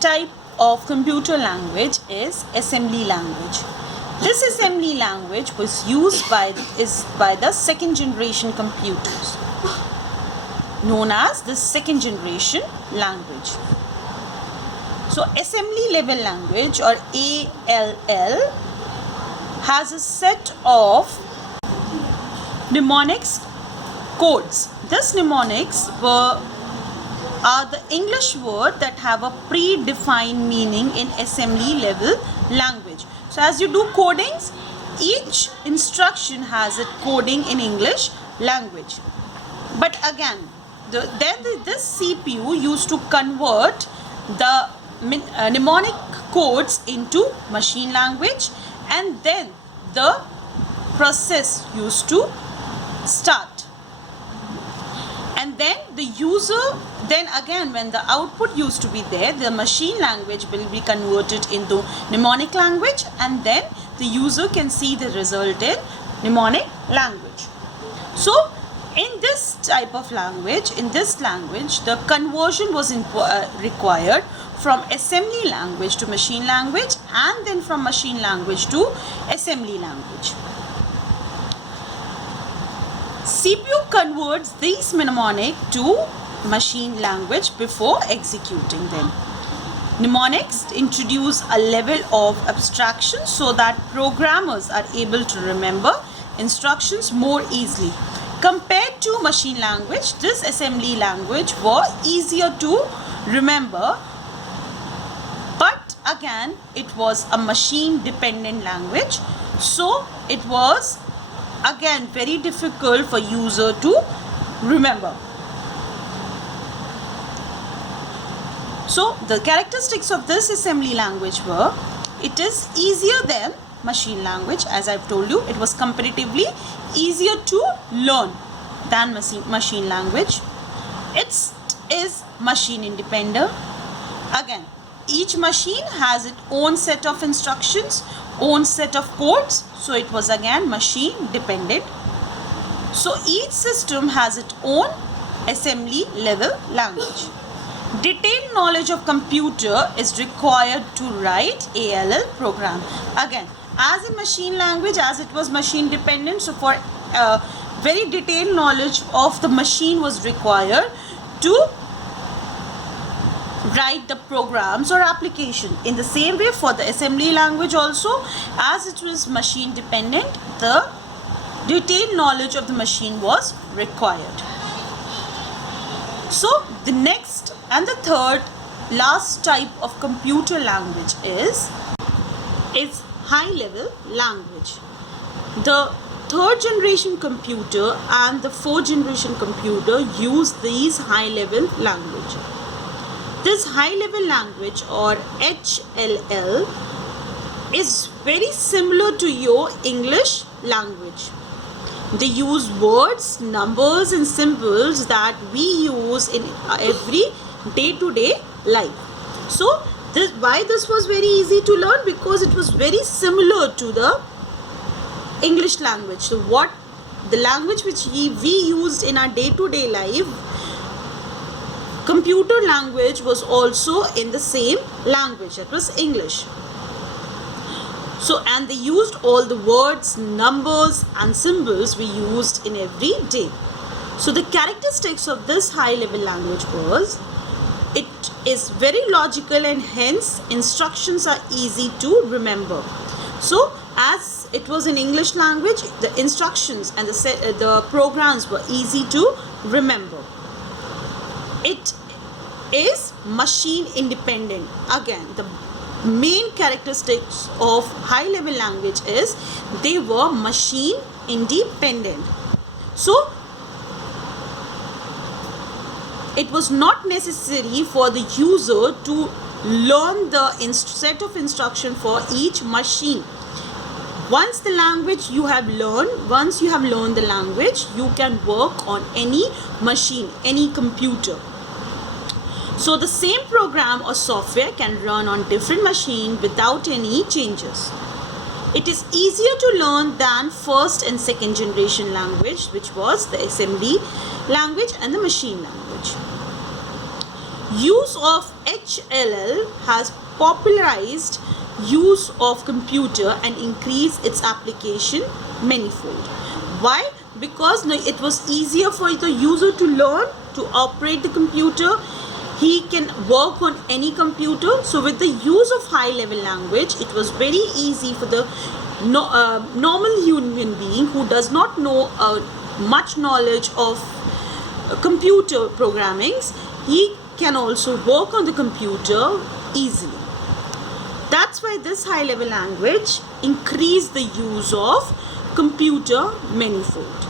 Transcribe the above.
type of computer language is assembly language. This assembly language was used by the second generation computers, known as the second generation language. So assembly level language, or ALL, has a set of mnemonics codes. These mnemonics are the English word that have a predefined meaning in assembly level language. So as you do codings, each instruction has a coding in English language. But again, this CPU used to convert the mnemonic codes into machine language, and then the process used to start. And then the user, then again when the output used to be there, the machine language will be converted into mnemonic language, and then the user can see the result in mnemonic language. So in this type of language, the conversion was required from assembly language to machine language, and then from machine language to assembly language. CPU converts these mnemonic to machine language before executing them. Mnemonics introduce a level of abstraction so that programmers are able to remember instructions more easily. Compared to machine language, this assembly language was easier to remember, but again it was a machine dependent language, so it was again very difficult for user to remember. So the characteristics of this assembly language were: it is easier than machine language. As I've told you, it was comparatively easier to learn than machine language. It is machine independent. Again, each machine has its own set of instructions, own set of codes, so it was again machine dependent. So each system has its own assembly level language. Detailed knowledge of computer is required to write ALL program. Again, as in machine language, as it was machine dependent, so for very detailed knowledge of the machine was required to write the programs or application. In the same way, for the assembly language also, as it was machine dependent, the detailed knowledge of the machine was required. So the next and the third last type of computer language is high level language. The third generation computer and the fourth generation computer use these high level language. This high level language, or HLL, is very similar to your English language. They use words, numbers and symbols that we use in every day-to-day life. So why this was very easy to learn? Because it was very similar to the English language. So what the language which we used in our day-to-day life, computer language was also in the same language, that was English. So, and they used all the words, numbers and symbols we used in every day. So the characteristics of this high level language was: it is very logical and hence instructions are easy to remember. So as it was in English language, the instructions and the programs were easy to remember. It is machine independent. Again, the main characteristics of high level language is they were machine independent. So it was not necessary for the user to learn the set of instruction for each machine. Once the language you have learned, once you have learned the language, you can work on any machine, any computer. So the same program or software can run on different machines without any changes. It is easier to learn than first and second generation language, which was the assembly language and the machine language. Use of HLL has popularized use of computer and increased its application manifold. Why? Because it was easier for the user to learn to operate the computer. He can work on any computer. So with the use of high level language, it was very easy for the normal human being who does not know much knowledge of computer programmings. He can also work on the computer easily. That's why this high level language increased the use of computer manifold.